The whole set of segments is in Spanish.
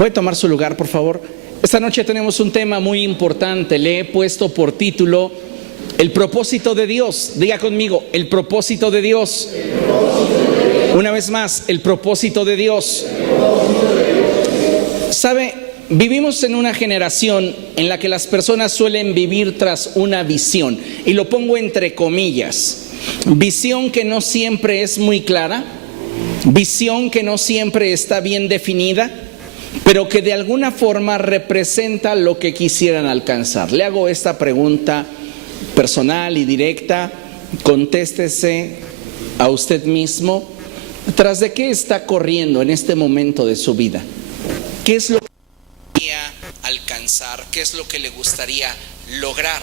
¿Puede tomar su lugar, por favor? Esta noche tenemos un tema muy importante. Le he puesto por título el propósito de Dios. Diga conmigo, el propósito de Dios. Una vez más, el propósito de Dios. ¿Sabe? Vivimos en una generación en la que las personas suelen vivir tras una visión, y lo pongo entre comillas. Visión que no siempre es muy clara, visión que no siempre está bien definida, pero que de alguna forma representa lo que quisieran alcanzar. Le hago esta pregunta personal y directa, contéstese a usted mismo: ¿tras de qué está corriendo en este momento de su vida? ¿Qué es lo que quería alcanzar? ¿Qué es lo que le gustaría lograr?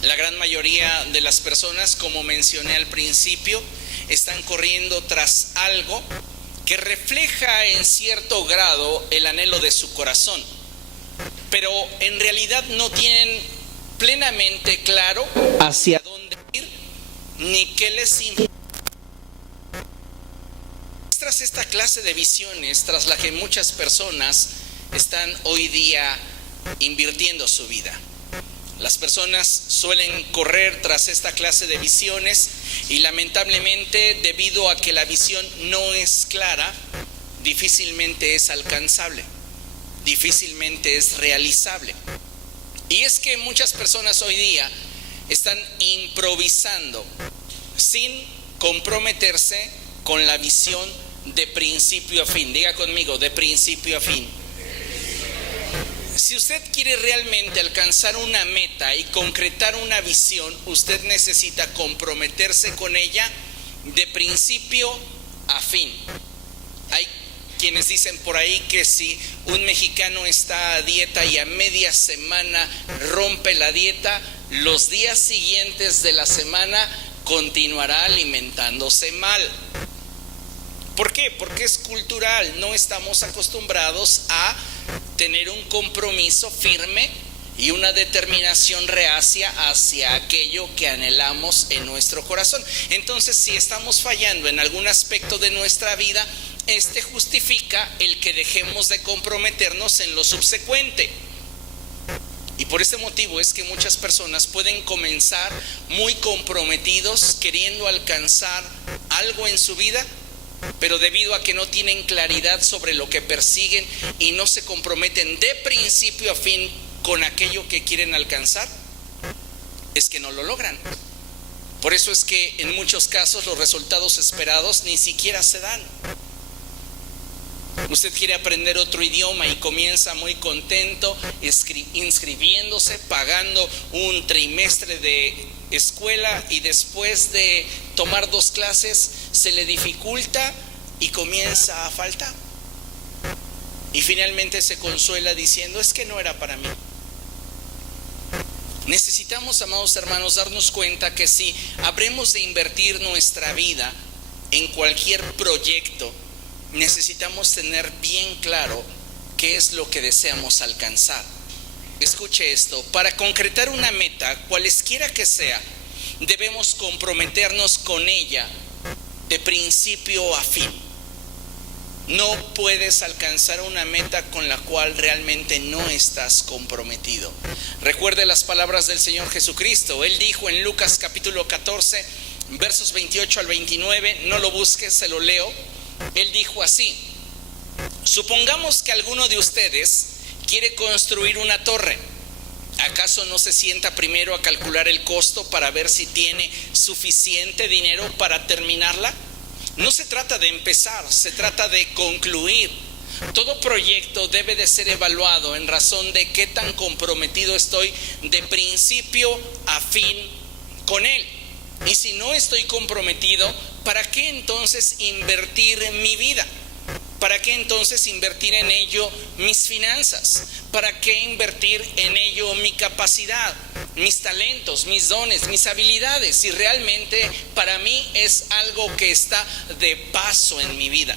La gran mayoría de las personas, como mencioné al principio, están corriendo tras algo que refleja en cierto grado el anhelo de su corazón, pero en realidad no tienen plenamente claro hacia dónde ir ni qué les importa. Tras esta clase de visiones, tras la que muchas personas están hoy día invirtiendo su vida. Las personas suelen correr tras esta clase de visiones y lamentablemente, debido a que la visión no es clara, difícilmente es alcanzable, difícilmente es realizable. Y es que muchas personas hoy día están improvisando sin comprometerse con la visión de principio a fin. Diga conmigo, de principio a fin. Si usted quiere realmente alcanzar una meta y concretar una visión, usted necesita comprometerse con ella de principio a fin. Hay quienes dicen por ahí que si un mexicano está a dieta y a media semana rompe la dieta, los días siguientes de la semana continuará alimentándose mal. ¿Por qué? Porque es cultural. No estamos acostumbrados a tener un compromiso firme y una determinación reacia hacia aquello que anhelamos en nuestro corazón. Entonces, si estamos fallando en algún aspecto de nuestra vida, este justifica el que dejemos de comprometernos en lo subsecuente. Y por este motivo es que muchas personas pueden comenzar muy comprometidos, queriendo alcanzar algo en su vida, pero debido a que no tienen claridad sobre lo que persiguen y no se comprometen de principio a fin con aquello que quieren alcanzar, es que no lo logran. Por eso es que en muchos casos los resultados esperados ni siquiera se dan. Usted quiere aprender otro idioma y comienza muy contento inscribiéndose, pagando un trimestre de escuela, y después de tomar 2 clases se le dificulta y comienza a faltar. Y finalmente se consuela diciendo: es que no era para mí. Necesitamos, amados hermanos, darnos cuenta que si habremos de invertir nuestra vida en cualquier proyecto, necesitamos tener bien claro qué es lo que deseamos alcanzar. Escuche esto: para concretar una meta, cualesquiera que sea, debemos comprometernos con ella de principio a fin. No puedes alcanzar una meta con la cual realmente no estás comprometido. Recuerde las palabras del Señor Jesucristo. Él dijo en Lucas capítulo 14, versos 28 al 29, no lo busques, se lo leo. Él dijo así: supongamos que alguno de ustedes quiere construir una torre. ¿Acaso no se sienta primero a calcular el costo para ver si tiene suficiente dinero para terminarla? No se trata de empezar, se trata de concluir. Todo proyecto debe de ser evaluado en razón de qué tan comprometido estoy de principio a fin con él. Y si no estoy comprometido, ¿para qué entonces invertir en mi vida? ¿Para qué entonces invertir en ello mis finanzas? ¿Para qué invertir en ello mi capacidad, mis talentos, mis dones, mis habilidades? Si realmente para mí es algo que está de paso en mi vida.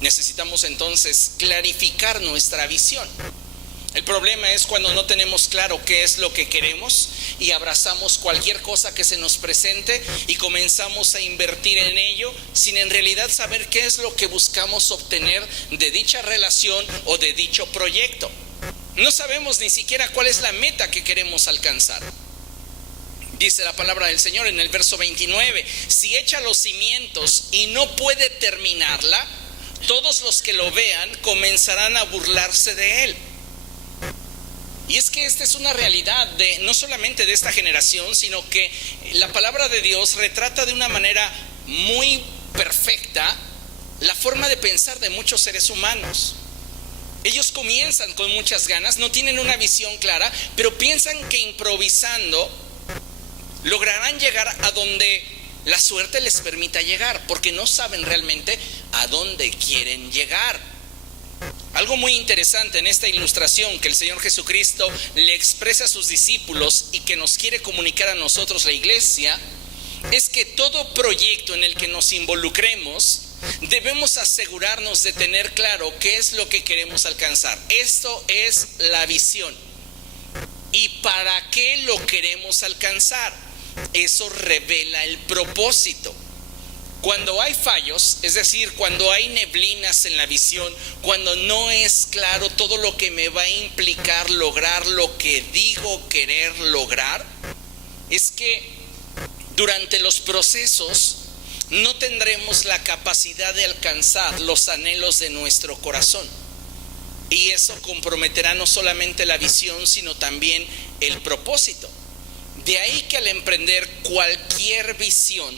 Necesitamos entonces clarificar nuestra visión. El problema es cuando no tenemos claro qué es lo que queremos y abrazamos cualquier cosa que se nos presente y comenzamos a invertir en ello sin en realidad saber qué es lo que buscamos obtener de dicha relación o de dicho proyecto. No sabemos ni siquiera cuál es la meta que queremos alcanzar. Dice la palabra del Señor en el verso 29, si echa los cimientos y no puede terminarla, todos los que lo vean comenzarán a burlarse de él. Y es que esta es una realidad no solamente de esta generación, sino que la palabra de Dios retrata de una manera muy perfecta la forma de pensar de muchos seres humanos. Ellos comienzan con muchas ganas, no tienen una visión clara, pero piensan que improvisando lograrán llegar a donde la suerte les permita llegar, porque no saben realmente a dónde quieren llegar. Algo muy interesante en esta ilustración que el Señor Jesucristo le expresa a sus discípulos y que nos quiere comunicar a nosotros la iglesia, es que todo proyecto en el que nos involucremos debemos asegurarnos de tener claro qué es lo que queremos alcanzar. Esto es la visión. ¿Y para qué lo queremos alcanzar? Eso revela el propósito. Cuando hay fallos, es decir, cuando hay neblinas en la visión, cuando no es claro todo lo que me va a implicar lograr lo que digo querer lograr, es que durante los procesos no tendremos la capacidad de alcanzar los anhelos de nuestro corazón. Y eso comprometerá no solamente la visión, sino también el propósito. De ahí que al emprender cualquier visión,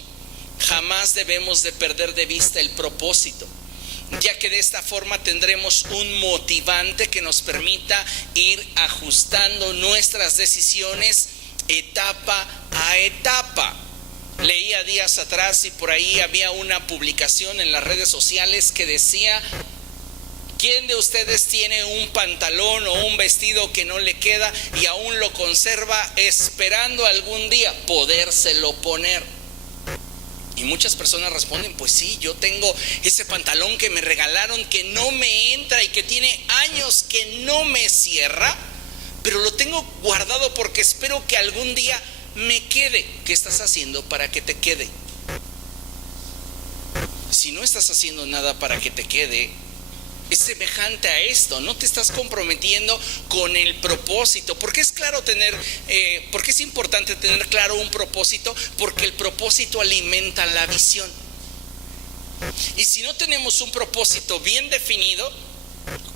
jamás debemos de perder de vista el propósito, ya que de esta forma tendremos un motivante que nos permita ir ajustando nuestras decisiones etapa a etapa. Leía días atrás y por ahí había una publicación en las redes sociales que decía: ¿quién de ustedes tiene un pantalón o un vestido que no le queda y aún lo conserva esperando algún día podérselo poner? Y muchas personas responden: pues sí, yo tengo ese pantalón que me regalaron que no me entra y que tiene años que no me cierra, pero lo tengo guardado porque espero que algún día me quede. ¿Qué estás haciendo para que te quede? Si no estás haciendo nada para que te quede, es semejante a esto, no te estás comprometiendo con el propósito. Porque es claro porque es importante tener claro un propósito, porque el propósito alimenta la visión. Y si no tenemos un propósito bien definido,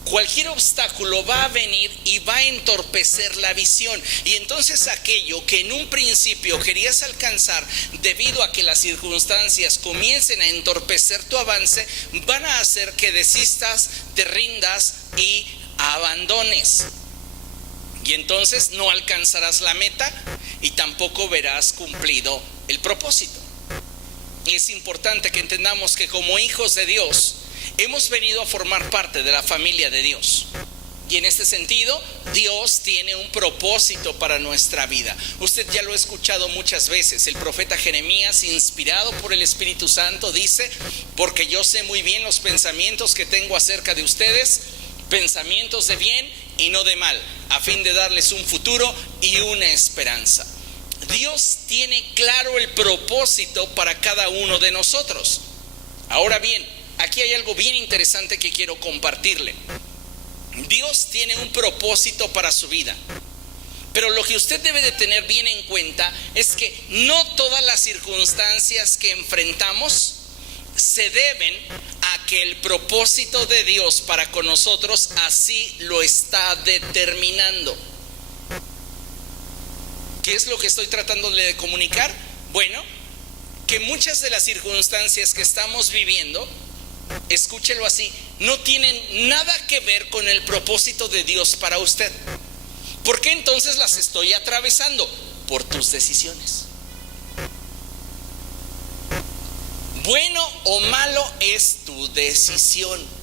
cualquier obstáculo va a venir y va a entorpecer la visión. Y entonces aquello que en un principio querías alcanzar, debido a que las circunstancias comiencen a entorpecer tu avance, van a hacer que desistas, te rindas y abandones. Y entonces no alcanzarás la meta y tampoco verás cumplido el propósito. Y es importante que entendamos que como hijos de Dios hemos venido a formar parte de la familia de Dios. Y en este sentido, Dios tiene un propósito para nuestra vida. Usted ya lo ha escuchado muchas veces. El profeta Jeremías, inspirado por el Espíritu Santo, dice: porque yo sé muy bien los pensamientos que tengo acerca de ustedes, pensamientos de bien y no de mal, a fin de darles un futuro y una esperanza. Dios tiene claro el propósito para cada uno de nosotros. Ahora bien, aquí hay algo bien interesante que quiero compartirle. Dios tiene un propósito para su vida, pero lo que usted debe de tener bien en cuenta es que no todas las circunstancias que enfrentamos se deben a que el propósito de Dios para con nosotros así lo está determinando. ¿Qué es lo que estoy tratando de comunicar? Bueno, que muchas de las circunstancias que estamos viviendo, escúchelo así, no tienen nada que ver con el propósito de Dios para usted. ¿Por qué entonces las estoy atravesando? Por tus decisiones. Bueno o malo es tu decisión.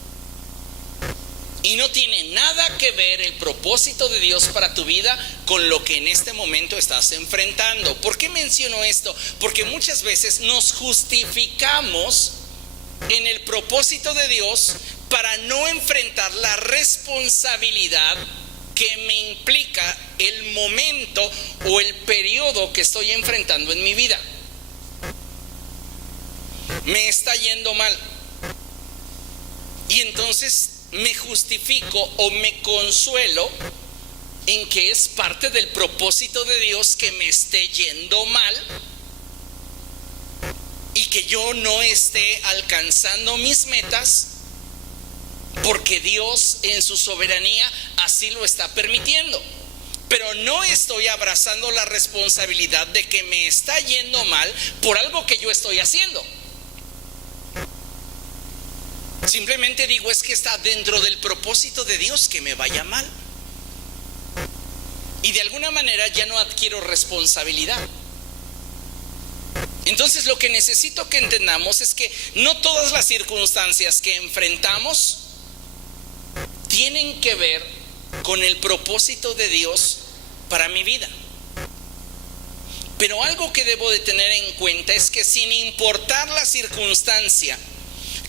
Y no tiene nada que ver el propósito de Dios para tu vida con lo que en este momento estás enfrentando. ¿Por qué menciono esto? Porque muchas veces nos justificamos en el propósito de Dios para no enfrentar la responsabilidad que me implica el momento o el periodo que estoy enfrentando en mi vida. Me está yendo mal. Y entonces me justifico o me consuelo en que es parte del propósito de Dios que me esté yendo mal y que yo no esté alcanzando mis metas, porque Dios en su soberanía así lo está permitiendo. Pero no estoy abrazando la responsabilidad de que me está yendo mal por algo que yo estoy haciendo. Simplemente digo, es que está dentro del propósito de Dios que me vaya mal. Y de alguna manera ya no adquiero responsabilidad. Entonces lo que necesito que entendamos es que no todas las circunstancias que enfrentamos tienen que ver con el propósito de Dios para mi vida. Pero algo que debo de tener en cuenta es que sin importar la circunstancia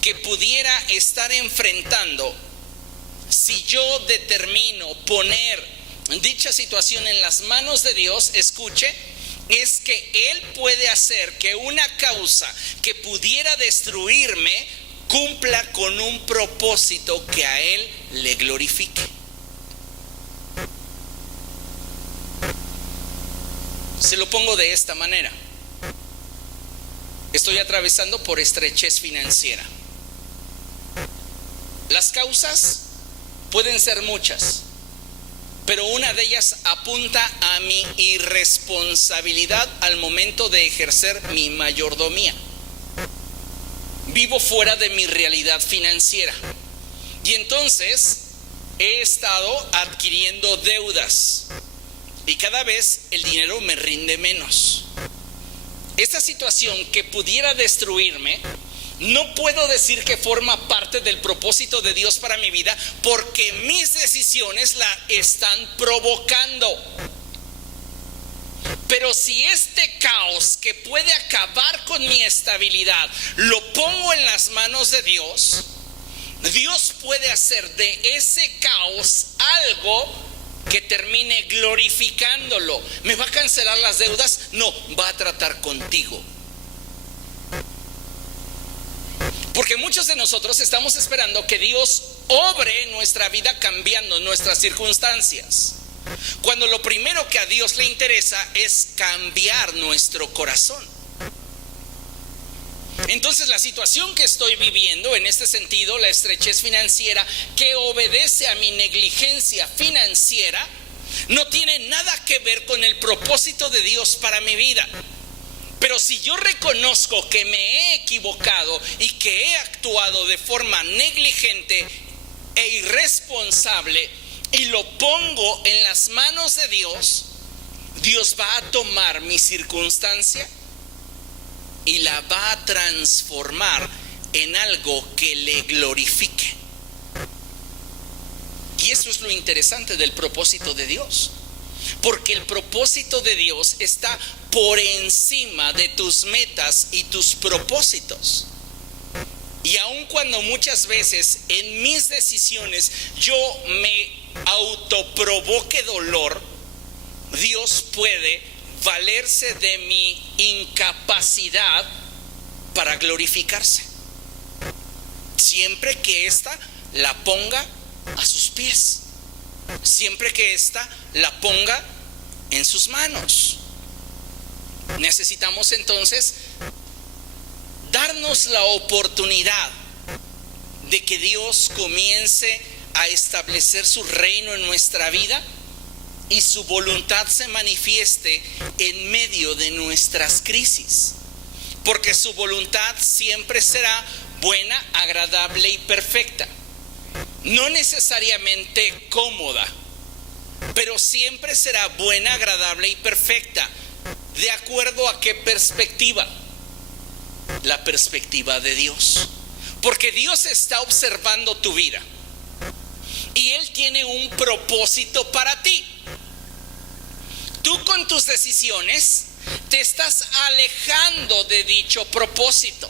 que pudiera estar enfrentando, si yo determino poner dicha situación en las manos de Dios, escuche, es que Él puede hacer que una causa que pudiera destruirme cumpla con un propósito que a Él le glorifique. Se lo pongo de esta manera. Estoy atravesando por estrechez financiera. Las causas pueden ser muchas, pero una de ellas apunta a mi irresponsabilidad al momento de ejercer mi mayordomía. Vivo fuera de mi realidad financiera y entonces he estado adquiriendo deudas y cada vez el dinero me rinde menos. Esta situación que pudiera destruirme, no puedo decir que forma parte del propósito de Dios para mi vida, porque mis decisiones la están provocando. Pero si este caos que puede acabar con mi estabilidad lo pongo en las manos de Dios, Dios puede hacer de ese caos algo que termine glorificándolo. ¿Me va a cancelar las deudas? No, va a tratar contigo. Porque muchos de nosotros estamos esperando que Dios obre en nuestra vida cambiando nuestras circunstancias, cuando lo primero que a Dios le interesa es cambiar nuestro corazón. Entonces la situación que estoy viviendo en este sentido, la estrechez financiera que obedece a mi negligencia financiera, no tiene nada que ver con el propósito de Dios para mi vida. Pero si yo reconozco que me he equivocado y que he actuado de forma negligente e irresponsable y lo pongo en las manos de Dios, Dios va a tomar mi circunstancia y la va a transformar en algo que le glorifique. Y eso es lo interesante del propósito de Dios, porque el propósito de Dios está por encima de tus metas y tus propósitos. Y aun cuando muchas veces en mis decisiones yo me autoprovoque dolor, Dios puede valerse de mi incapacidad para glorificarse, siempre que ésta la ponga a sus pies, siempre que ésta la ponga en sus manos. Necesitamos entonces darnos la oportunidad de que Dios comience a establecer su reino en nuestra vida y su voluntad se manifieste en medio de nuestras crisis, porque su voluntad siempre será buena, agradable y perfecta. No necesariamente cómoda, pero siempre será buena, agradable y perfecta. ¿De acuerdo a qué perspectiva? La perspectiva de Dios. Porque Dios está observando tu vida y Él tiene un propósito para ti. Tú con tus decisiones te estás alejando de dicho propósito.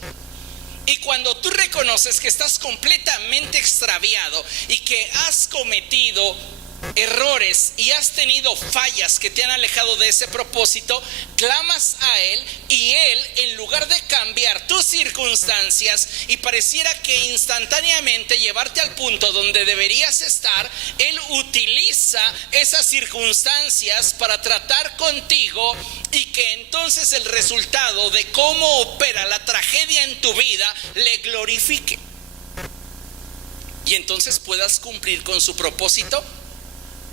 Y cuando tú reconoces que estás completamente extraviado y que has cometido errores y has tenido fallas que te han alejado de ese propósito, clamas a Él y Él, en lugar de cambiar tus circunstancias y pareciera que instantáneamente llevarte al punto donde deberías estar, Él utiliza esas circunstancias para tratar contigo y que entonces el resultado de cómo opera la tragedia en tu vida le glorifique. Y entonces puedas cumplir con su propósito,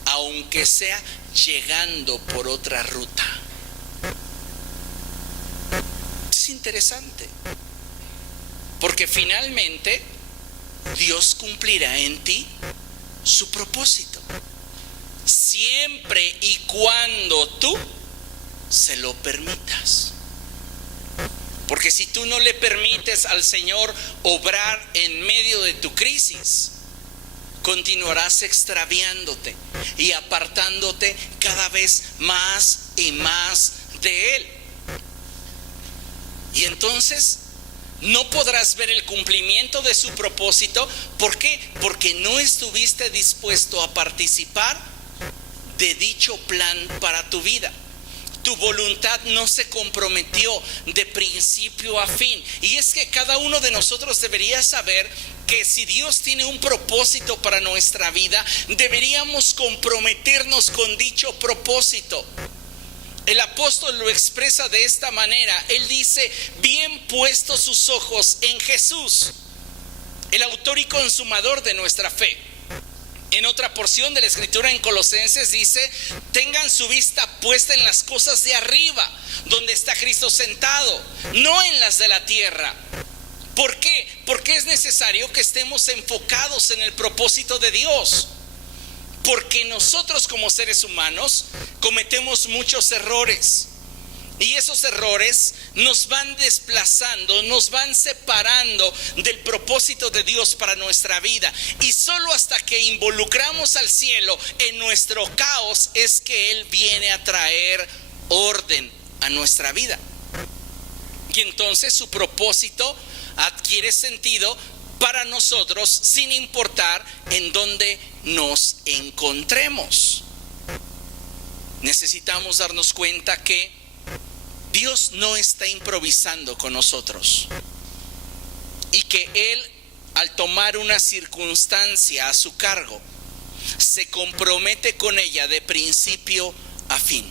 aunque sea llegando por otra ruta. Es interesante, porque finalmente Dios cumplirá en ti su propósito, siempre y cuando tú se lo permitas. Porque si tú no le permites al Señor obrar en medio de tu crisis, continuarás extraviándote y apartándote cada vez más y más de Él. Y entonces no podrás ver el cumplimiento de su propósito. ¿Por qué? Porque no estuviste dispuesto a participar de dicho plan para tu vida. Tu voluntad no se comprometió de principio a fin. Y es que cada uno de nosotros debería saber que si Dios tiene un propósito para nuestra vida, deberíamos comprometernos con dicho propósito. El apóstol lo expresa de esta manera. Él dice: bien puestos sus ojos en Jesús, el autor y consumador de nuestra fe. En otra porción de la escritura en Colosenses dice: tengan su vista puesta en las cosas de arriba, donde está Cristo sentado, no en las de la tierra. ¿Por qué? Porque es necesario que estemos enfocados en el propósito de Dios. Porque nosotros como seres humanos cometemos muchos errores. Y esos errores nos van desplazando, nos van separando del propósito de Dios para nuestra vida. Y solo hasta que involucramos al cielo en nuestro caos es que Él viene a traer orden a nuestra vida. Y entonces su propósito adquiere sentido para nosotros sin importar en dónde nos encontremos. Necesitamos darnos cuenta que Dios no está improvisando con nosotros y que Él, al tomar una circunstancia a su cargo, se compromete con ella de principio a fin.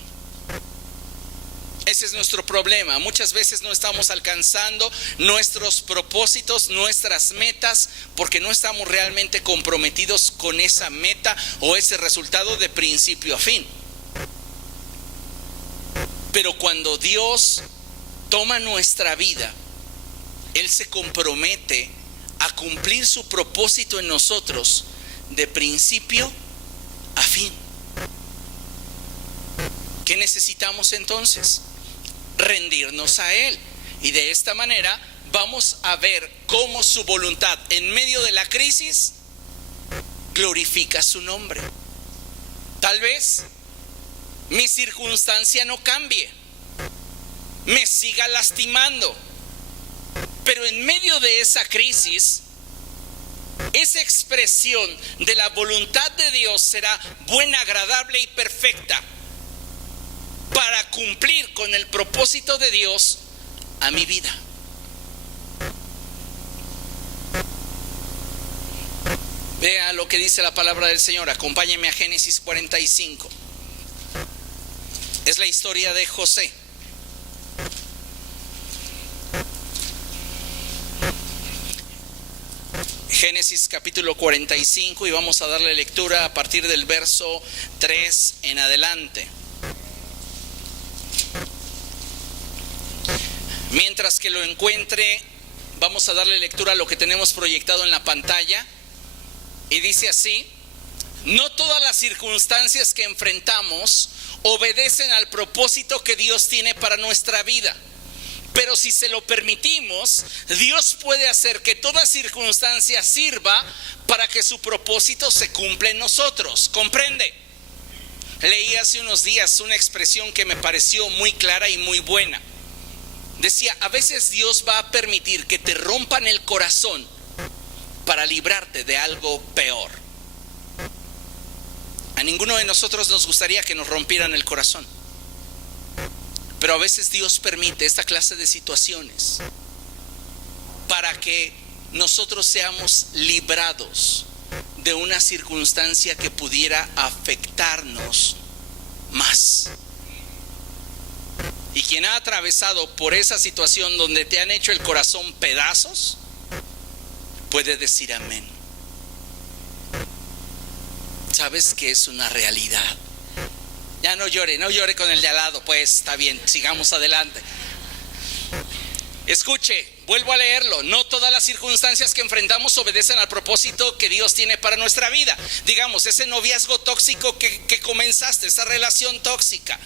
Ese es nuestro problema. Muchas veces no estamos alcanzando nuestros propósitos, nuestras metas, porque no estamos realmente comprometidos con esa meta o ese resultado de principio a fin. Pero cuando Dios toma nuestra vida, Él se compromete a cumplir su propósito en nosotros de principio a fin. ¿Qué necesitamos entonces? Rendirnos a Él. Y de esta manera vamos a ver cómo su voluntad en medio de la crisis glorifica su nombre. Tal vez mi circunstancia no cambie, me siga lastimando, pero en medio de esa crisis, esa expresión de la voluntad de Dios será buena, agradable y perfecta para cumplir con el propósito de Dios a mi vida. Vea lo que dice la palabra del Señor. Acompáñeme a Génesis 45. Es la historia de José. Génesis capítulo 45, y vamos a darle lectura a partir del verso 3 en adelante. Mientras que lo encuentre, vamos a darle lectura a lo que tenemos proyectado en la pantalla. Y dice así: no todas las circunstancias que enfrentamos obedecen al propósito que Dios tiene para nuestra vida. Pero si se lo permitimos, Dios puede hacer que toda circunstancia sirva para que su propósito se cumpla en nosotros. ¿Comprende? Leí hace unos días una expresión que me pareció muy clara y muy buena. Decía: a veces Dios va a permitir que te rompan el corazón para librarte de algo peor. ninguno de nosotros nos gustaría que nos rompieran el corazón. Pero a veces Dios permite esta clase de situaciones para que nosotros seamos librados de una circunstancia que pudiera afectarnos más. Y quien ha atravesado por esa situación donde te han hecho el corazón pedazos, puede decir amén. Sabes que es una realidad. Ya no llore con el de al lado, pues está bien, sigamos adelante. Escuche, vuelvo a leerlo. No todas las circunstancias que enfrentamos obedecen al propósito que Dios tiene para nuestra vida. Digamos, ese noviazgo tóxico que comenzaste, esa relación tóxica,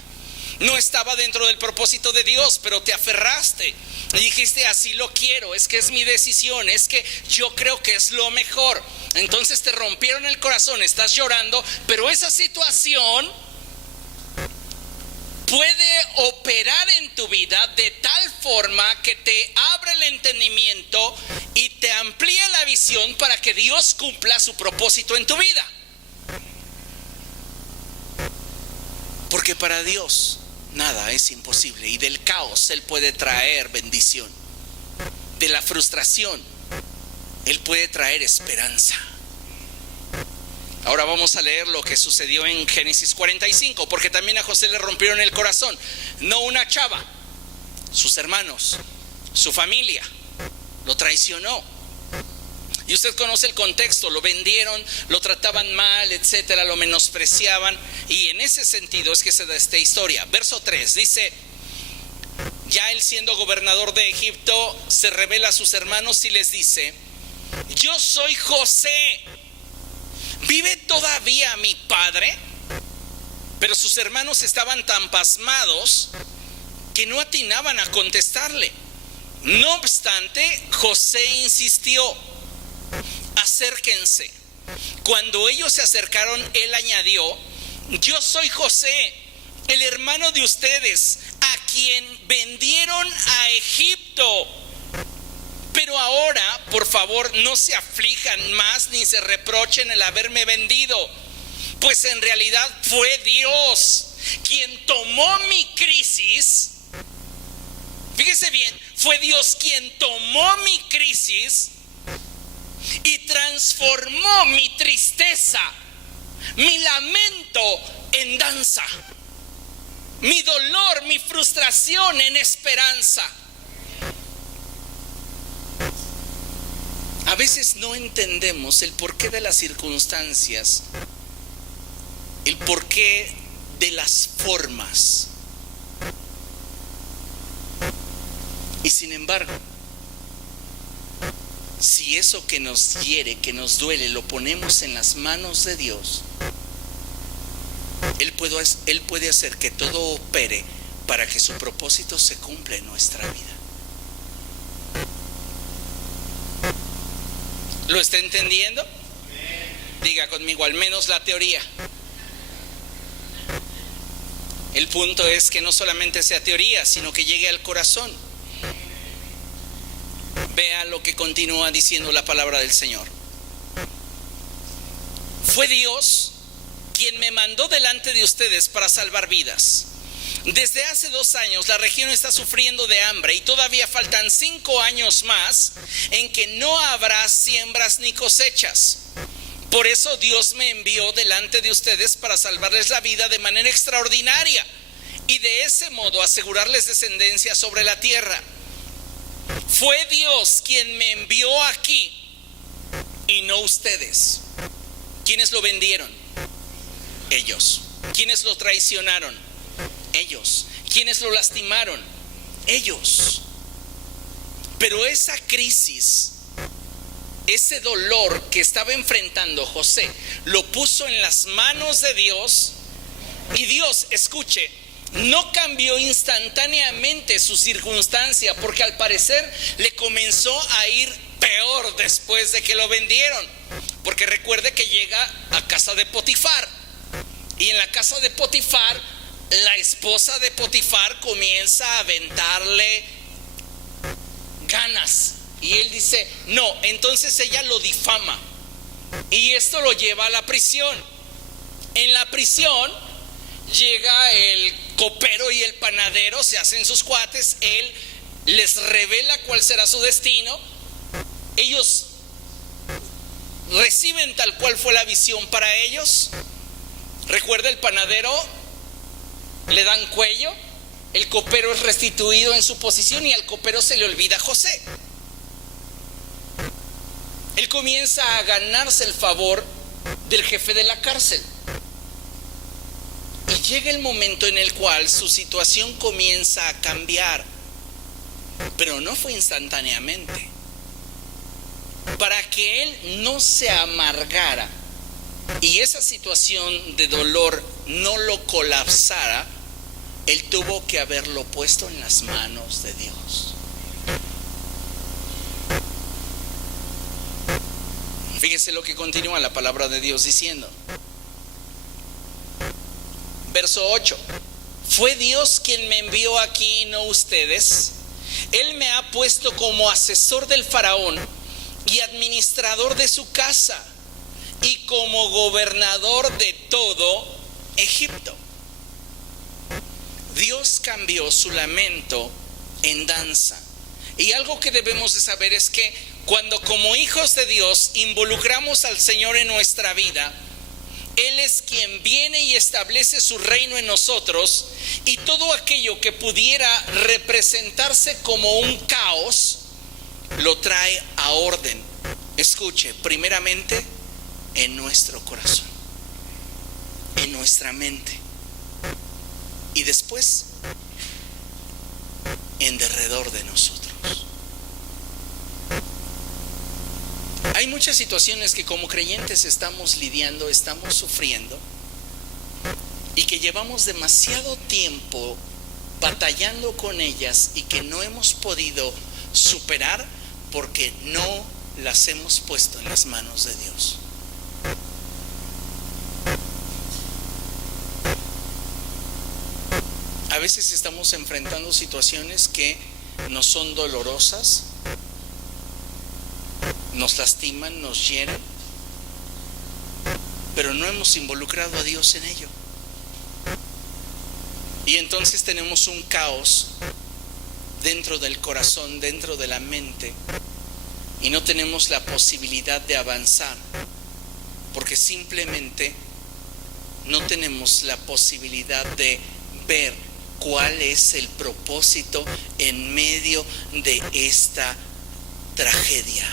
no estaba dentro del propósito de Dios, pero te aferraste y dijiste: así lo quiero, es que es mi decisión, es que yo creo que es lo mejor. Entonces te rompieron el corazón, estás llorando, pero esa situación puede operar en tu vida de tal forma que te abre el entendimiento y te amplía la visión para que Dios cumpla su propósito en tu vida. Porque para Dios nada es imposible, y del caos Él puede traer bendición. De la frustración Él puede traer esperanza. Ahora vamos a leer lo que sucedió en Génesis 45, porque también a José le rompieron el corazón. No una chava, sus hermanos, su familia, lo traicionó. Y usted conoce el contexto: lo vendieron, lo trataban mal, etcétera, lo menospreciaban. Y en ese sentido es que se da esta historia. Verso 3 dice: ya él, siendo gobernador de Egipto, se revela a sus hermanos y les dice: yo soy José. ¿Vive todavía mi padre? Pero sus hermanos estaban tan pasmados que no atinaban a contestarle. No obstante, José insistió: acérquense. Cuando ellos se acercaron, él añadió: yo soy José, el hermano de ustedes, a quien vendieron a Egipto. Pero ahora, por favor, no se aflijan más ni se reprochen el haberme vendido, pues en realidad fue Dios quien tomó mi crisis. Fíjese bien, fue Dios quien tomó mi crisis y transformó mi tristeza, mi lamento en danza, mi dolor, mi frustración en esperanza. A veces no entendemos el porqué de las circunstancias, el porqué de las formas. Y sin embargo, si eso que nos hiere, que nos duele, lo ponemos en las manos de Dios, Él puede hacer que todo opere para que su propósito se cumpla en nuestra vida. ¿Lo está entendiendo? Diga conmigo, al menos la teoría. El punto es que no solamente sea teoría, sino que llegue al corazón. Vea lo que continúa diciendo la palabra del Señor. Fue Dios quien me mandó delante de ustedes para salvar vidas. Desde hace 2 años la región está sufriendo de hambre y todavía faltan 5 años más en que no habrá siembras ni cosechas. Por eso Dios me envió delante de ustedes para salvarles la vida de manera extraordinaria y de ese modo asegurarles descendencia sobre la tierra. Fue Dios quien me envió aquí y no ustedes. ¿Quiénes lo vendieron? Ellos. ¿Quiénes lo traicionaron? Ellos. ¿Quiénes lo lastimaron? Ellos. Pero esa crisis, ese dolor que estaba enfrentando José, lo puso en las manos de Dios. Y Dios, escuche, no cambió instantáneamente su circunstancia, porque al parecer le comenzó a ir peor después de que lo vendieron. Porque recuerde que llega a casa de Potifar, y en la casa de Potifar, la esposa de Potifar comienza a aventarle ganas. Y él dice, no, entonces ella lo difama. Y esto lo lleva a la prisión. En la prisión llega el copero y el panadero, se hacen sus cuates, él les revela cuál será su destino, ellos reciben tal cual fue la visión para ellos. Recuerda, el panadero le dan cuello, el copero es restituido en su posición y al copero se le olvida a José. Él comienza a ganarse el favor del jefe de la cárcel. Y llega el momento en el cual su situación comienza a cambiar, pero no fue instantáneamente. Para que él no se amargara y esa situación de dolor no lo colapsara, él tuvo que haberlo puesto en las manos de Dios. Fíjese lo que continúa la palabra de Dios diciendo. Verso 8. Fue Dios quien me envió aquí, no ustedes. Él me ha puesto como asesor del faraón y administrador de su casa y como gobernador de todo Egipto. Dios cambió su lamento en danza. Y algo que debemos de saber es que cuando como hijos de Dios involucramos al Señor en nuestra vida, Él es quien viene y establece su reino en nosotros, y todo aquello que pudiera representarse como un caos, lo trae a orden. Escuche, primeramente en nuestro corazón, en nuestra mente, y después en derredor de nosotros. Hay muchas situaciones que como creyentes estamos lidiando, estamos sufriendo, y que llevamos demasiado tiempo batallando con ellas y que no hemos podido superar porque no las hemos puesto en las manos de Dios. A veces estamos enfrentando situaciones que nos son dolorosas, nos lastiman, nos hieren, pero no hemos involucrado a Dios en ello. Y entonces tenemos un caos dentro del corazón, dentro de la mente, y no tenemos la posibilidad de avanzar, porque simplemente no tenemos la posibilidad de ver cuál es el propósito en medio de esta tragedia.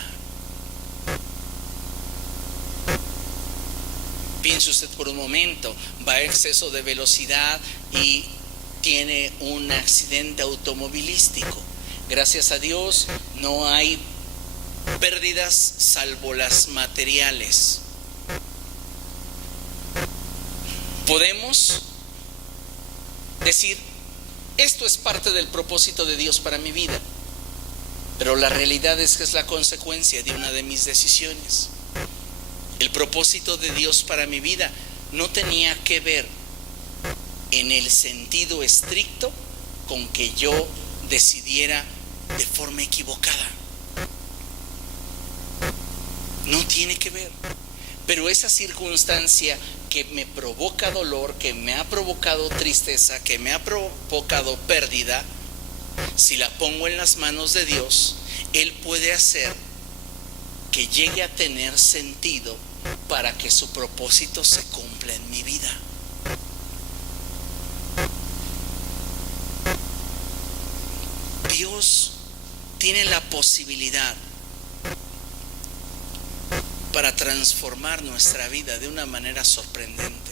Piense usted por un momento, va a exceso de velocidad y tiene un accidente automovilístico. Gracias a Dios no hay pérdidas salvo las materiales. Podemos decir, esto es parte del propósito de Dios para mi vida, pero la realidad es que es la consecuencia de una de mis decisiones. El propósito de Dios para mi vida no tenía que ver en el sentido estricto con que yo decidiera de forma equivocada. No tiene que ver. Pero esa circunstancia que me provoca dolor, que me ha provocado tristeza, que me ha provocado pérdida, si la pongo en las manos de Dios, Él puede hacer que llegue a tener sentido para que su propósito se cumpla en mi vida. Dios tiene la posibilidad para transformar nuestra vida de una manera sorprendente.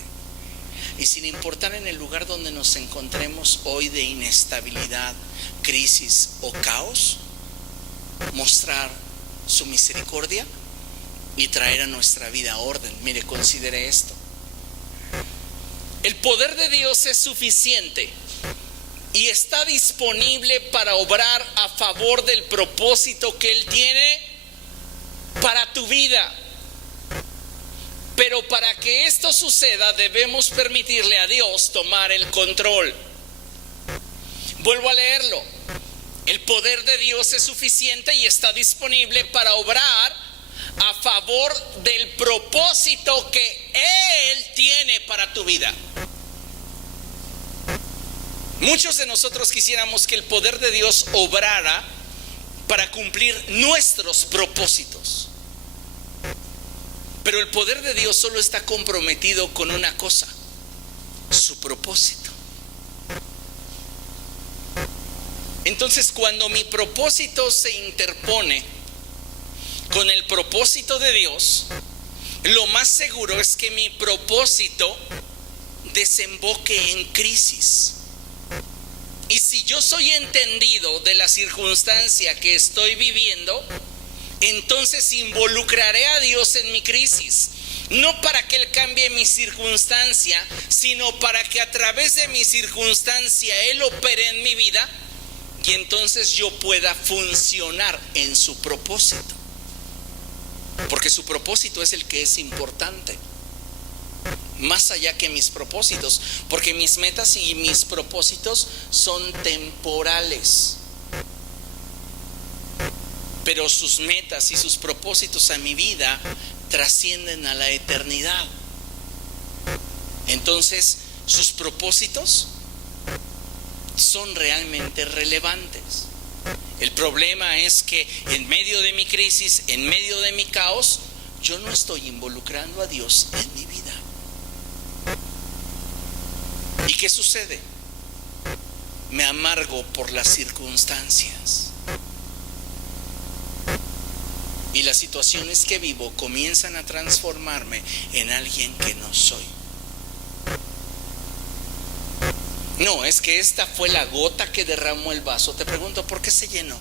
Y sin importar en el lugar donde nos encontremos hoy de inestabilidad, crisis o caos, mostrar su misericordia y traer a nuestra vida orden. Mire, considere esto. El poder de Dios es suficiente y está disponible para obrar a favor del propósito que Él tiene para tu vida. Pero para que esto suceda debemos permitirle a Dios tomar el control. Vuelvo a leerlo. El poder de Dios es suficiente y está disponible para obrar a favor favor del propósito que Él tiene para tu vida. Muchos de nosotros quisiéramos que el poder de Dios obrara para cumplir nuestros propósitos. Pero el poder de Dios solo está comprometido con una cosa: su propósito. Entonces, cuando mi propósito se interpone con el propósito de Dios, lo más seguro es que mi propósito desemboque en crisis. Y si yo soy entendido de la circunstancia que estoy viviendo, entonces involucraré a Dios en mi crisis. No para que Él cambie mi circunstancia, sino para que a través de mi circunstancia Él opere en mi vida y entonces yo pueda funcionar en su propósito. Porque su propósito es el que es importante, más allá que mis propósitos, porque mis metas y mis propósitos son temporales, pero sus metas y sus propósitos a mi vida trascienden a la eternidad. Entonces, sus propósitos son realmente relevantes. El problema es que en medio de mi crisis, en medio de mi caos, yo no estoy involucrando a Dios en mi vida. ¿Y qué sucede? Me amargo por las circunstancias. Y las situaciones que vivo comienzan a transformarme en alguien que no soy. No, es que esta fue la gota que derramó el vaso. Te pregunto, ¿por qué se llenó?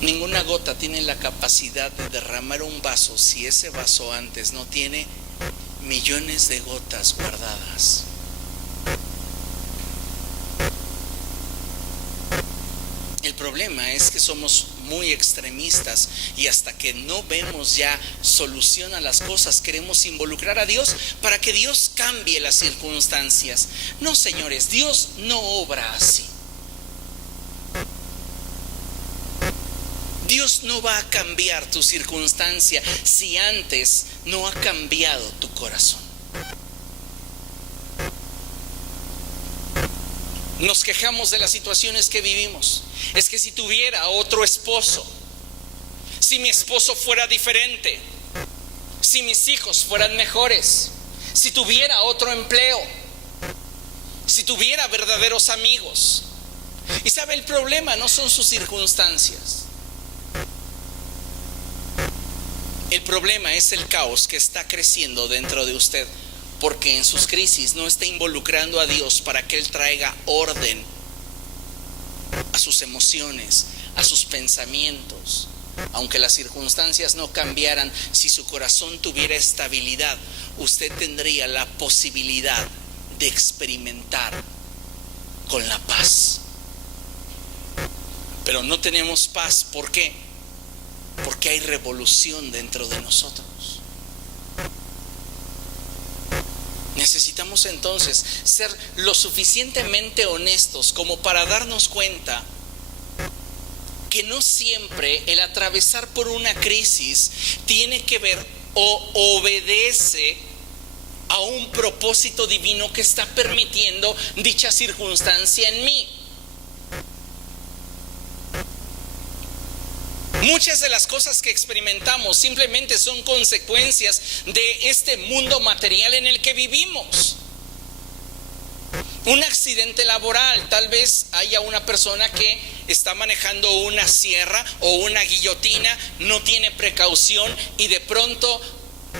Ninguna gota tiene la capacidad de derramar un vaso si ese vaso antes no tiene millones de gotas guardadas. El problema es que somos muy extremistas y hasta que no vemos ya solución a las cosas, queremos involucrar a Dios para que Dios cambie las circunstancias. No, señores, Dios no obra así. Dios no va a cambiar tu circunstancia si antes no ha cambiado tu corazón. Nos quejamos de las situaciones que vivimos. Es que si tuviera otro esposo, si mi esposo fuera diferente, si mis hijos fueran mejores, si tuviera otro empleo, si tuviera verdaderos amigos. Y sabe, el problema no son sus circunstancias. El problema es el caos que está creciendo dentro de usted, porque en sus crisis no está involucrando a Dios para que Él traiga orden a sus emociones, a sus pensamientos. Aunque las circunstancias no cambiaran, si su corazón tuviera estabilidad, usted tendría la posibilidad de experimentar con la paz. Pero no tenemos paz, ¿por qué? Porque hay revolución dentro de nosotros. Necesitamos entonces ser lo suficientemente honestos como para darnos cuenta que no siempre el atravesar por una crisis tiene que ver o obedece a un propósito divino que está permitiendo dicha circunstancia en mí. Muchas de las cosas que experimentamos simplemente son consecuencias de este mundo material en el que vivimos. Un accidente laboral, tal vez haya una persona que está manejando una sierra o una guillotina, no tiene precaución y de pronto,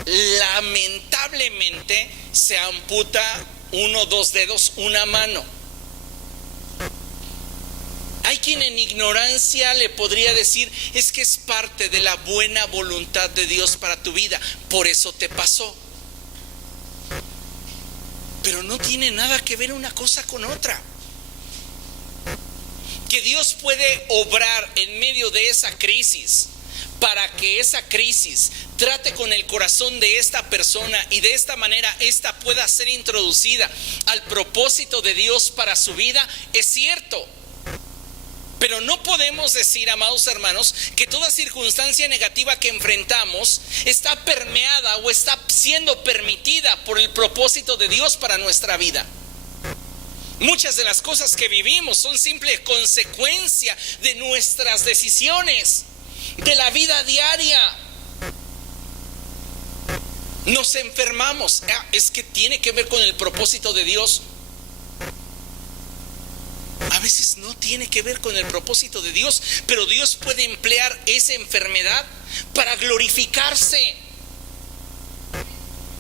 lamentablemente, se amputa 1 o 2 dedos, una mano. Hay quien en ignorancia le podría decir: es que es parte de la buena voluntad de Dios para tu vida, por eso te pasó. Pero no tiene nada que ver una cosa con otra. Que Dios puede obrar en medio de esa crisis para que esa crisis trate con el corazón de esta persona y de esta manera esta pueda ser introducida al propósito de Dios para su vida, es cierto. Pero no podemos decir, amados hermanos, que toda circunstancia negativa que enfrentamos está permeada o está siendo permitida por el propósito de Dios para nuestra vida. Muchas de las cosas que vivimos son simple consecuencia de nuestras decisiones, de la vida diaria. Nos enfermamos. Es que tiene que ver con el propósito de Dios. A veces no tiene que ver con el propósito de Dios, pero Dios puede emplear esa enfermedad para glorificarse.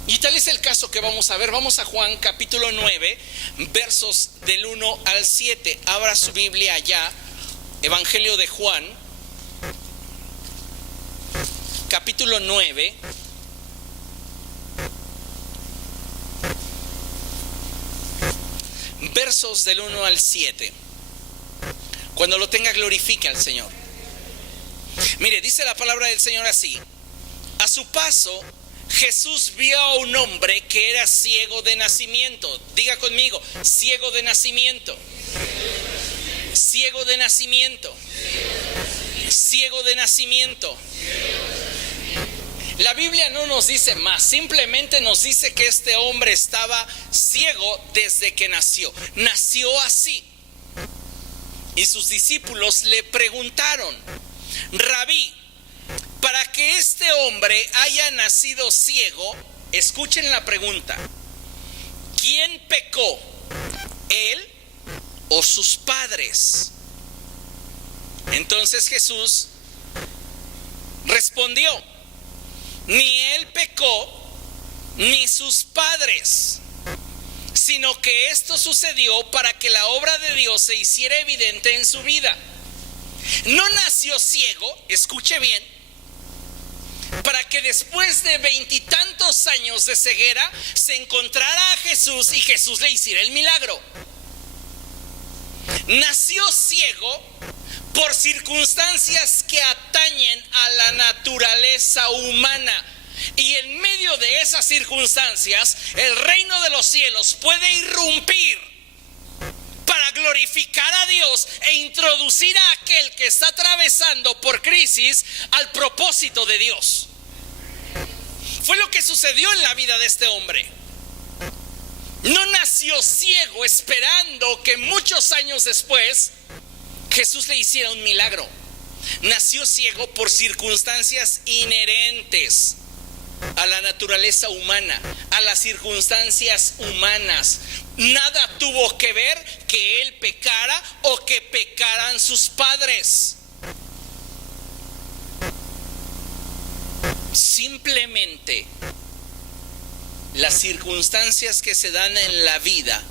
Y tal es el caso que vamos a ver. Vamos a Juan capítulo 9, versos del 1 al 7. Abra su Biblia allá, Evangelio de Juan, capítulo 9. Versos del 1 al 7. Cuando lo tenga, glorifique al Señor. Mire, dice la palabra del Señor así: a su paso, Jesús vio a un hombre que era ciego de nacimiento. Diga conmigo, ciego de nacimiento. Ciego de nacimiento. Ciego de nacimiento. La Biblia no nos dice más, simplemente nos dice que este hombre estaba ciego desde que nació. Nació así. Y sus discípulos le preguntaron: Rabí, para que este hombre haya nacido ciego, escuchen la pregunta, ¿quién pecó? ¿Él o sus padres? Entonces Jesús respondió: ni él pecó, ni sus padres, sino que esto sucedió para que la obra de Dios se hiciera evidente en su vida. No nació ciego, escuche bien, para que después de 20 y tantos años de ceguera se encontrara a Jesús y Jesús le hiciera el milagro. Nació ciego por circunstancias que atañen a la naturaleza humana. Y en medio de esas circunstancias, el reino de los cielos puede irrumpir para glorificar a Dios e introducir a aquel que está atravesando por crisis al propósito de Dios. Fue lo que sucedió en la vida de este hombre. No nació ciego esperando que muchos años después Jesús le hiciera un milagro. Nació ciego por circunstancias inherentes a la naturaleza humana, a las circunstancias humanas. Nada tuvo que ver que él pecara o que pecaran sus padres. Simplemente las circunstancias que se dan en la vida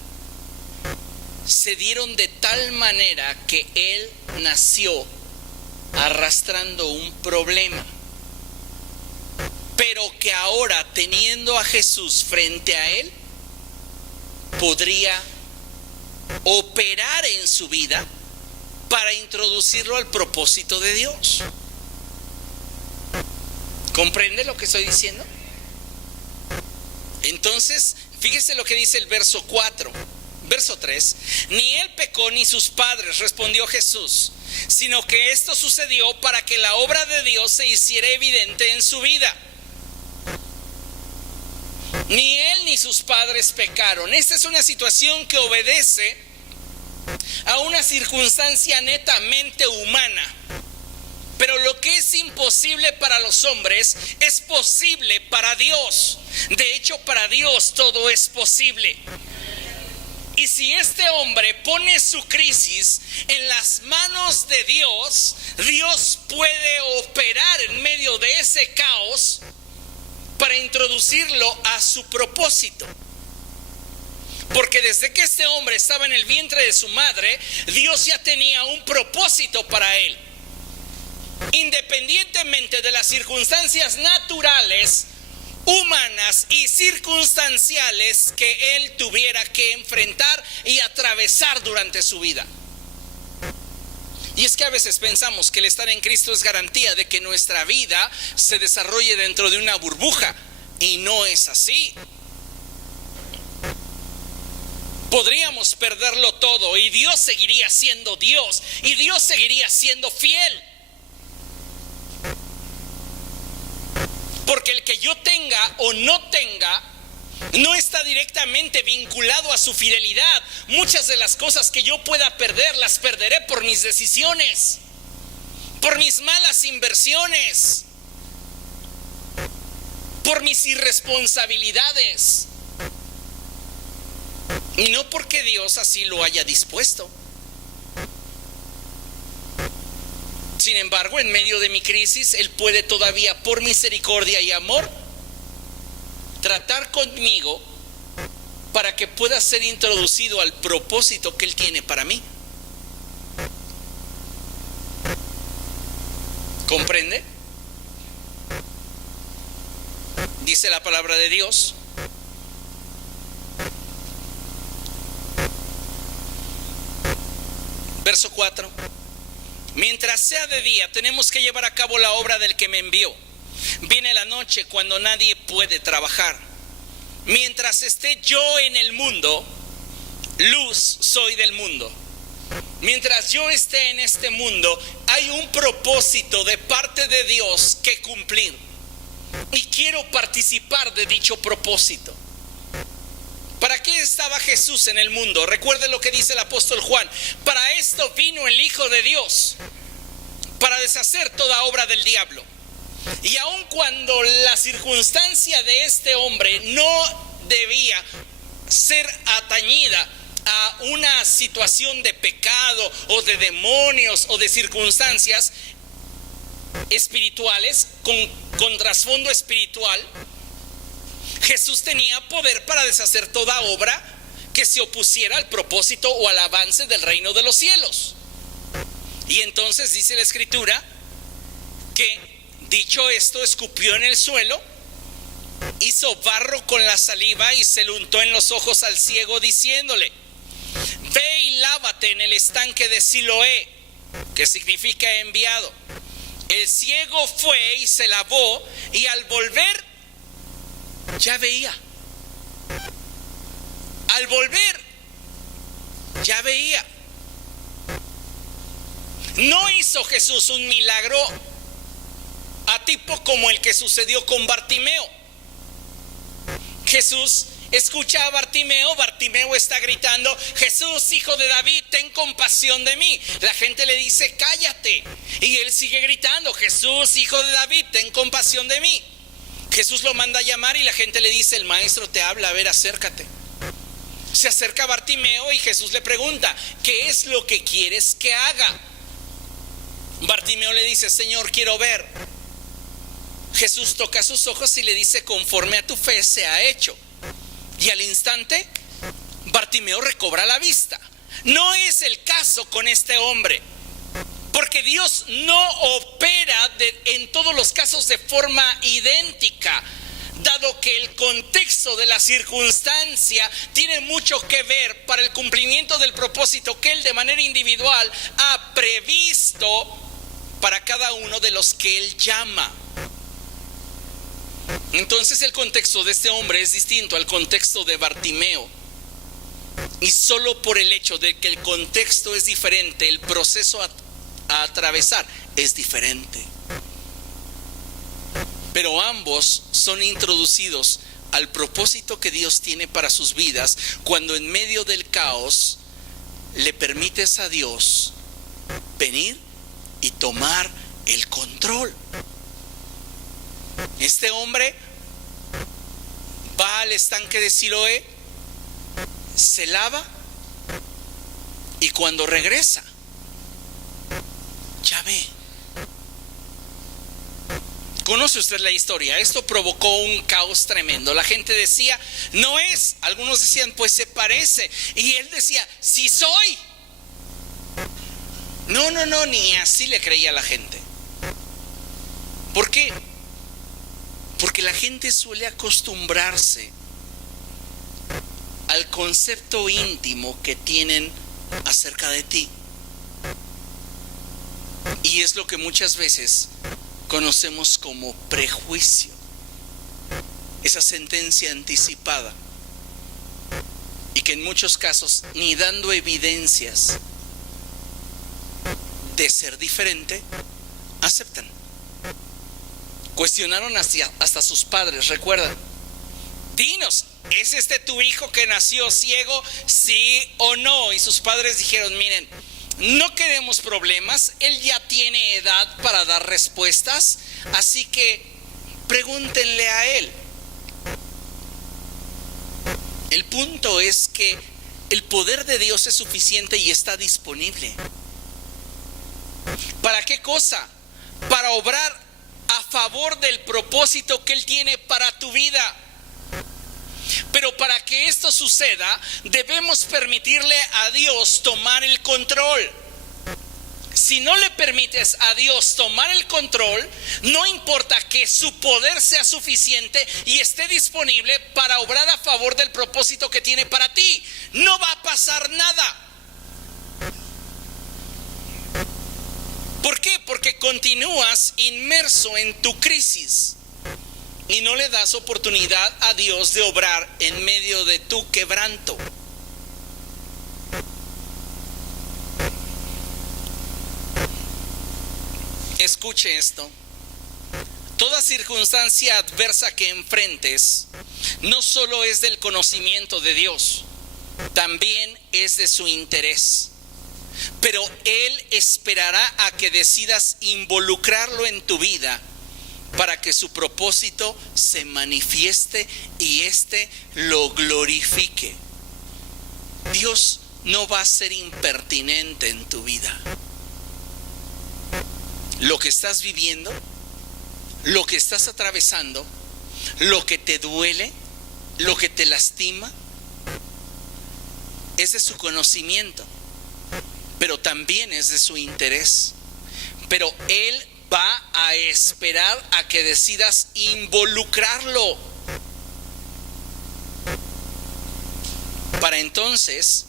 se dieron de tal manera que él nació arrastrando un problema, pero que ahora, teniendo a Jesús frente a él, podría operar en su vida para introducirlo al propósito de Dios. ¿Comprende lo que estoy diciendo? Entonces, fíjese lo que dice el verso 4. Verso 3: ni él pecó ni sus padres, respondió Jesús, sino que esto sucedió para que la obra de Dios se hiciera evidente en su vida. Ni él ni sus padres pecaron. Esta es una situación que obedece a una circunstancia netamente humana. Pero lo que es imposible para los hombres es posible para Dios. De hecho, para Dios todo es posible. Y si este hombre pone su crisis en las manos de Dios, Dios puede operar en medio de ese caos para introducirlo a su propósito. Porque desde que este hombre estaba en el vientre de su madre, Dios ya tenía un propósito para él. Independientemente de las circunstancias naturales, humanas y circunstanciales que él tuviera que enfrentar y atravesar durante su vida. Y es que a veces pensamos que el estar en Cristo es garantía de que nuestra vida se desarrolle dentro de una burbuja, y no es así. Podríamos perderlo todo y Dios seguiría siendo Dios y Dios seguiría siendo fiel. Porque el que yo tenga o no tenga no está directamente vinculado a su fidelidad. Muchas de las cosas que yo pueda perder las perderé por mis decisiones, por mis malas inversiones, por mis irresponsabilidades. Y no porque Dios así lo haya dispuesto. Sin embargo, en medio de mi crisis, Él puede todavía, por misericordia y amor, tratar conmigo para que pueda ser introducido al propósito que Él tiene para mí. ¿Comprende? Dice la palabra de Dios: verso 4: mientras sea de día, tenemos que llevar a cabo la obra del que me envió. Viene la noche cuando nadie puede trabajar. Mientras esté yo en el mundo, luz soy del mundo. Mientras yo esté en este mundo, hay un propósito de parte de Dios que cumplir. Y quiero participar de dicho propósito. ¿Para qué estaba Jesús en el mundo? Recuerde lo que dice el apóstol Juan: para esto vino el Hijo de Dios, para deshacer toda obra del diablo. Y aun cuando la circunstancia de este hombre no debía ser atañida a una situación de pecado o de demonios o de circunstancias espirituales con trasfondo espiritual, Jesús tenía poder para deshacer toda obra que se opusiera al propósito o al avance del reino de los cielos. Y entonces dice la Escritura que, dicho esto, escupió en el suelo, hizo barro con la saliva y se lo untó en los ojos al ciego, diciéndole: ve y lávate en el estanque de Siloé, que significa enviado. El ciego fue y se lavó, y al volver ya veía. Al volver ya veía. No hizo Jesús un milagro a tipo como el que sucedió con Bartimeo. Jesús escucha a Bartimeo. Bartimeo está gritando: Jesús, hijo de David, ten compasión de mí. La gente le dice: cállate. Y él sigue gritando: Jesús, hijo de David, ten compasión de mí. Jesús lo manda a llamar y la gente le dice: el maestro te habla, a ver, acércate. Se acerca Bartimeo y Jesús le pregunta: ¿qué es lo que quieres que haga? Bartimeo le dice: Señor, quiero ver. Jesús toca sus ojos y le dice: conforme a tu fe se ha hecho. Y al instante Bartimeo recobra la vista. No es el caso con este hombre, porque Dios no opera en todos los casos de forma idéntica, dado que el contexto de la circunstancia tiene mucho que ver para el cumplimiento del propósito que Él de manera individual ha previsto para cada uno de los que Él llama. Entonces el contexto de este hombre es distinto al contexto de Bartimeo. Y solo por el hecho de que el contexto es diferente, el proceso a atravesar es diferente. Pero ambos son introducidos al propósito que Dios tiene para sus vidas cuando en medio del caos le permites a Dios venir y tomar el control. Este hombre va al estanque de Siloé, se lava y cuando regresa ya ve. ¿Conoce usted la historia? Esto provocó un caos tremendo. La gente decía: no es. Algunos decían: pues se parece. Y él decía: sí soy. No, ni así le creía a la gente. ¿Por qué? Porque la gente suele acostumbrarse al concepto íntimo que tienen acerca de ti. Y es lo que muchas veces conocemos como prejuicio, esa sentencia anticipada. y que en muchos casos ni dando evidencias de ser diferente, aceptan. Cuestionaron hasta sus padres, recuerdan. Dinos, ¿es este tu hijo que nació ciego? ¿Sí o no? Y sus padres dijeron, miren, no queremos problemas, él ya tiene edad para dar respuestas, así que pregúntenle a él. El punto es que el poder de Dios es suficiente y está disponible. ¿Para qué cosa? Para obrar a favor del propósito que Él tiene para tu vida. Pero para que esto suceda, debemos permitirle a Dios tomar el control. Si no le permites a Dios tomar el control, no importa que su poder sea suficiente y esté disponible para obrar a favor del propósito que tiene para ti, no va a pasar nada. ¿Por qué? Porque continúas inmerso en tu crisis y no le das oportunidad a Dios de obrar en medio de tu quebranto. Escuche esto. Toda circunstancia adversa que enfrentes no solo es del conocimiento de Dios, también es de su interés. Pero Él esperará a que decidas involucrarlo en tu vida para que su propósito se manifieste y éste lo glorifique. Dios no va a ser impertinente en tu vida. Lo que estás viviendo, lo que estás atravesando, lo que te duele, lo que te lastima, es de su conocimiento, pero también es de su interés. Pero Él va a esperar a que decidas involucrarlo, para entonces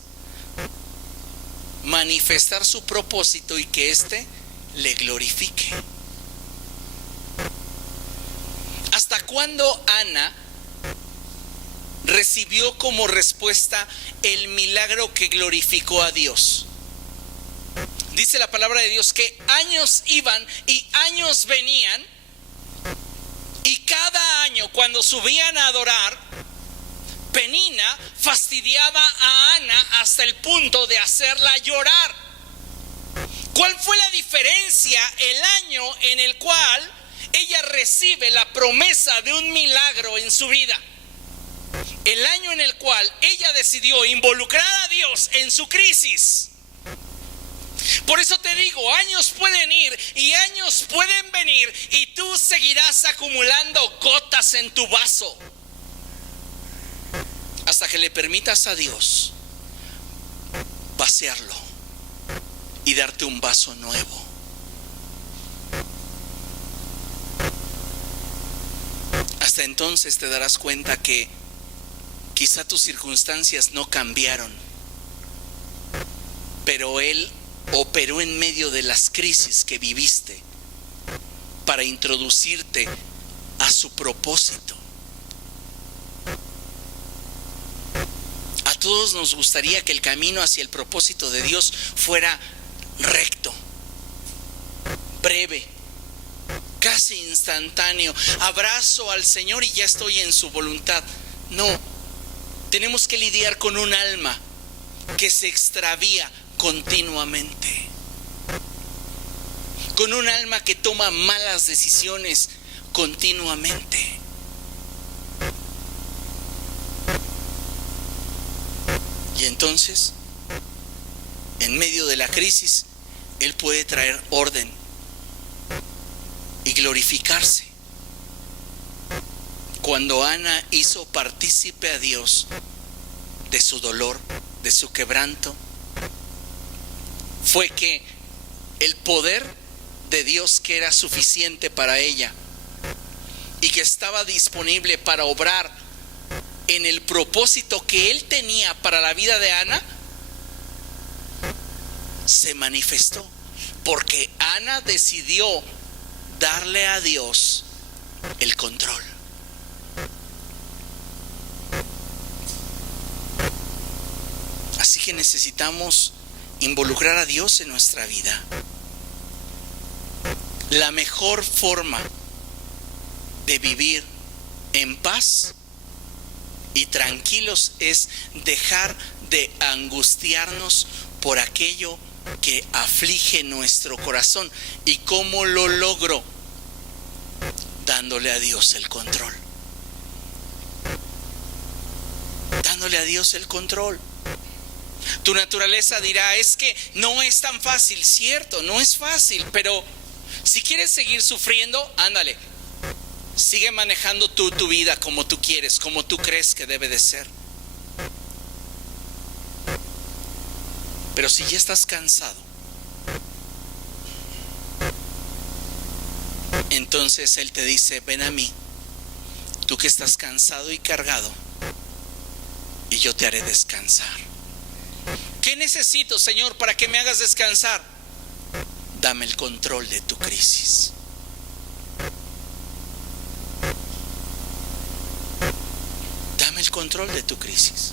manifestar su propósito y que éste le glorifique. ¿Hasta cuándo Ana recibió como respuesta el milagro que glorificó a Dios? Dice la palabra de Dios que años iban y años venían, y cada año cuando subían a adorar, Penina fastidiaba a Ana hasta el punto de hacerla llorar. ¿Cuál fue la diferencia el año en el cual ella recibe la promesa de un milagro en su vida? El año en el cual ella decidió involucrar a Dios en su crisis. Por eso te digo, años pueden ir y años pueden venir y tú seguirás acumulando gotas en tu vaso hasta que le permitas a Dios vaciarlo y darte un vaso nuevo. Hasta entonces te darás cuenta que quizá tus circunstancias no cambiaron, pero Él operó en medio de las crisis que viviste para introducirte a su propósito. A todos nos gustaría que el camino hacia el propósito de Dios fuera recto, breve, casi instantáneo. Abrazo al Señor y ya estoy en su voluntad. No, tenemos que lidiar con un alma que se extravía continuamente, con un alma que toma malas decisiones continuamente. Y entonces, en medio de la crisis, Él puede traer orden y glorificarse. Cuando Ana hizo partícipe a Dios de su dolor, de su quebranto, fue que el poder de Dios, que era suficiente para ella y que estaba disponible para obrar en el propósito que Él tenía para la vida de Ana, se manifestó, porque Ana decidió darle a Dios el control. que necesitamos involucrar a Dios en nuestra vida. La mejor forma de vivir en paz y tranquilos es dejar de angustiarnos por aquello que aflige nuestro corazón. ¿Y cómo lo logro? Dándole a Dios el control. Dándole a Dios el control. Tu naturaleza dirá, es que no es tan fácil. Cierto, no es fácil, pero si quieres seguir sufriendo, ándale. Sigue manejando tú tu vida como tú quieres, como tú crees que debe de ser. Pero si ya estás cansado, entonces Él te dice, ven a mí, tú que estás cansado y cargado, y yo te haré descansar. ¿Qué necesito, Señor, para que me hagas descansar? Dame el control de tu crisis. Dame el control de tu crisis.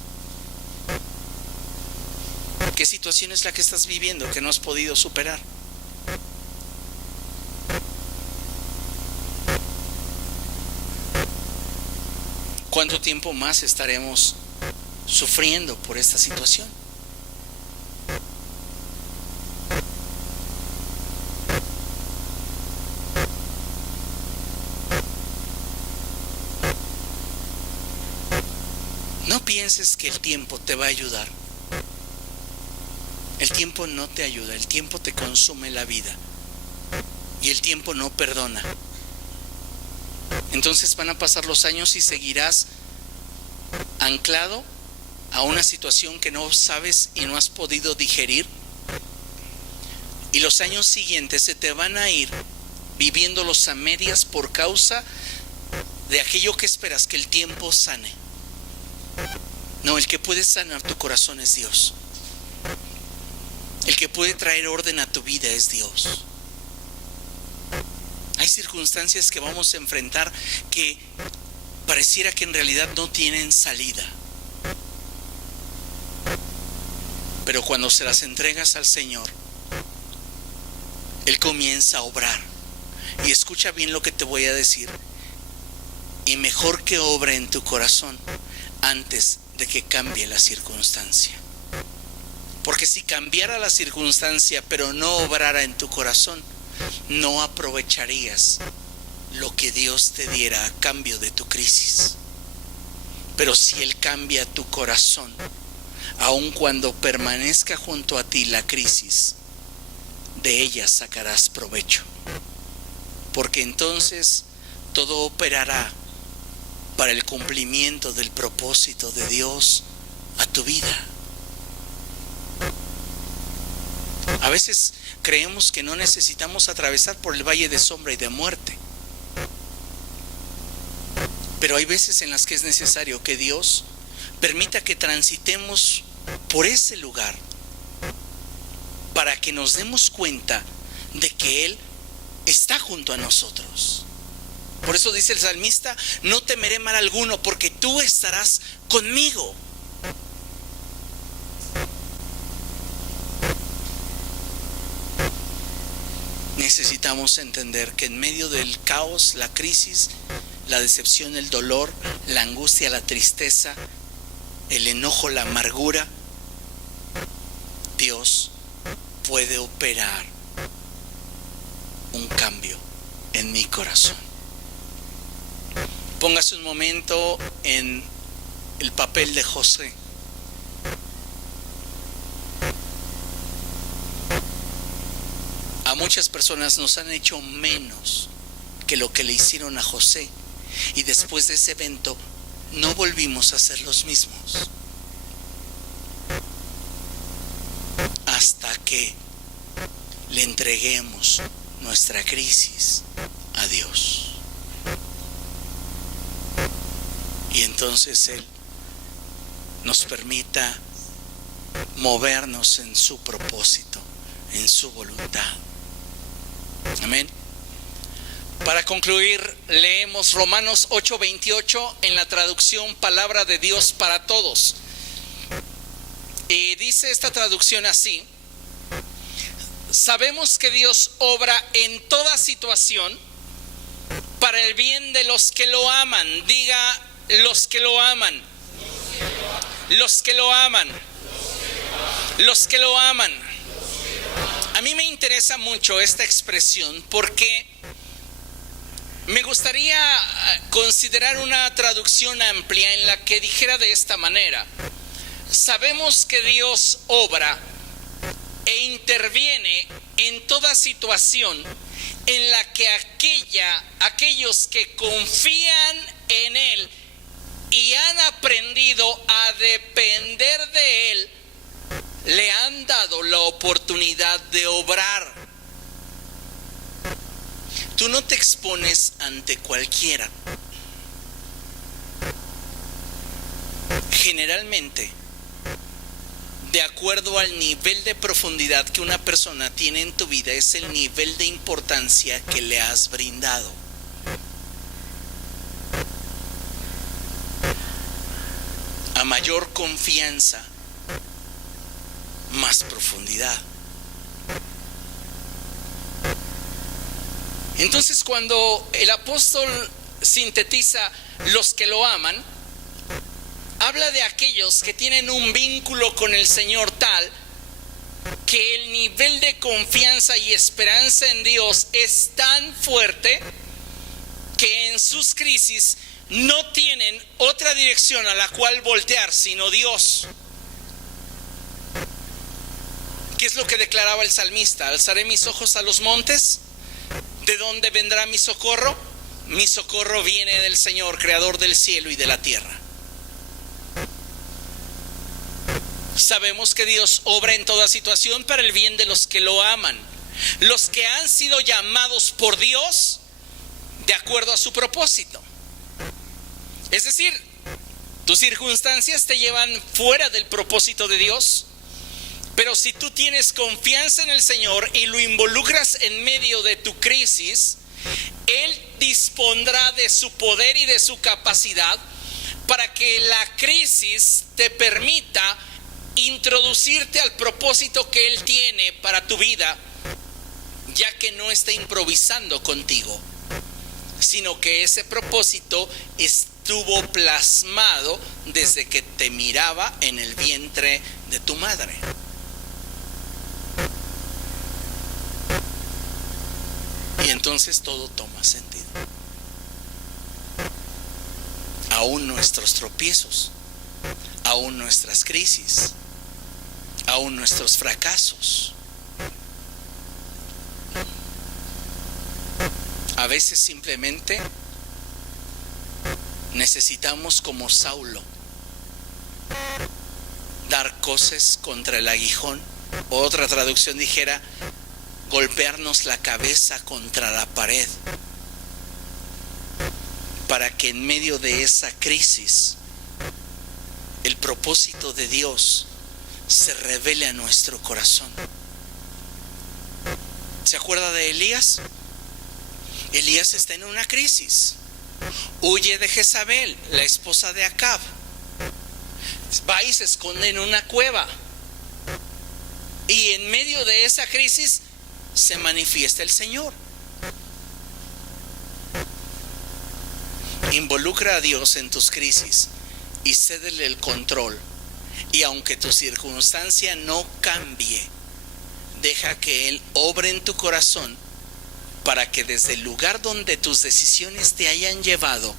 ¿Qué situación es la que estás viviendo que no has podido superar? ¿Cuánto tiempo más estaremos sufriendo por esta situación? No pienses que el tiempo te va a ayudar. El tiempo no te ayuda, el tiempo te consume la vida y el tiempo no perdona. Entonces van a pasar los años y seguirás anclado a una situación que no sabes y no has podido digerir, y los años siguientes se te van a ir viviéndolos a medias por causa de aquello que esperas que el tiempo sane. No, el que puede sanar tu corazón es Dios. El que puede traer orden a tu vida es Dios. Hay circunstancias que vamos a enfrentar que pareciera que en realidad no tienen salida. Pero cuando se las entregas al Señor, Él comienza a obrar. Y escucha bien lo que te voy a decir. Y mejor que obre en tu corazón antes de que cambie la circunstancia. Porque si cambiara la circunstancia pero no obrara en tu corazón, no aprovecharías lo que Dios te diera a cambio de tu crisis. Pero si Él cambia tu corazón, aun cuando permanezca junto a ti la crisis, de ella sacarás provecho. Porque entonces todo operará para el cumplimiento del propósito de Dios a tu vida. A veces creemos que no necesitamos atravesar por el valle de sombra y de muerte. Pero hay veces en las que es necesario que Dios permita que transitemos por ese lugar para que nos demos cuenta de que Él está junto a nosotros. Por eso dice el salmista, no temeré mal alguno porque tú estarás conmigo. Necesitamos entender que en medio del caos, la crisis, la decepción, el dolor, la angustia, la tristeza, el enojo, la amargura, Dios puede operar un cambio en mi corazón. Póngase un momento en el papel de José. A muchas personas nos han hecho menos que lo que le hicieron a José, y después de ese evento no volvimos a ser los mismos hasta que le entreguemos nuestra crisis a Dios. Y entonces Él nos permita movernos en su propósito, en su voluntad. Amén. Para concluir, leemos Romanos 8:28 en la traducción Palabra de Dios para Todos. Y dice esta traducción así: sabemos que Dios obra en toda situación para el bien de los que lo aman. Diga, los que lo aman. Los que lo aman. Los que lo aman. A mí me interesa mucho esta expresión porque me gustaría considerar una traducción amplia en la que dijera de esta manera: sabemos que Dios obra e interviene en toda situación en la que aquellos que confían en Él y han aprendido a depender de Él, le han dado la oportunidad de obrar. Tú no te expones ante cualquiera. Generalmente, de acuerdo al nivel de profundidad que una persona tiene en tu vida, es el nivel de importancia que le has brindado. A mayor confianza, más profundidad. Entonces, cuando el apóstol sintetiza los que lo aman, habla de aquellos que tienen un vínculo con el Señor tal que el nivel de confianza y esperanza en Dios es tan fuerte que en sus crisis no tienen otra dirección a la cual voltear sino Dios. ¿Qué es lo que declaraba el salmista? Alzaré mis ojos a los montes. ¿De dónde vendrá mi socorro? Mi socorro viene del Señor, creador del cielo y de la tierra. Sabemos que Dios obra en toda situación para el bien de los que lo aman, los que han sido llamados por Dios de acuerdo a su propósito. Es decir, tus circunstancias te llevan fuera del propósito de Dios, pero si tú tienes confianza en el Señor y lo involucras en medio de tu crisis, Él dispondrá de su poder y de su capacidad para que la crisis te permita introducirte al propósito que Él tiene para tu vida, ya que no está improvisando contigo, sino que ese propósito estuvo plasmado desde que te miraba en el vientre de tu madre. Y entonces todo toma sentido. Aún nuestros tropiezos, aún nuestras crisis, aún nuestros fracasos. A veces simplemente necesitamos, como Saulo, dar coces contra el aguijón. Otra traducción dijera: golpearnos la cabeza contra la pared, para que en medio de esa crisis el propósito de Dios se revele a nuestro corazón. ¿Se acuerda de Elías? Elías está en una crisis. Huye de Jezabel, la esposa de Acab. Va y se esconde en una cueva. Y en medio de esa crisis se manifiesta el Señor. Involucra a Dios en tus crisis y cédele el control. Y aunque tu circunstancia no cambie, deja que Él obre en tu corazón para que desde el lugar donde tus decisiones te hayan llevado,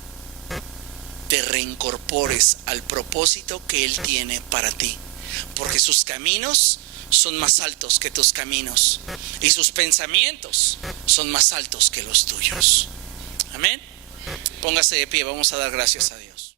te reincorpores al propósito que Él tiene para ti. Porque sus caminos son más altos que tus caminos y sus pensamientos son más altos que los tuyos. Amén. Póngase de pie, vamos a dar gracias a Dios.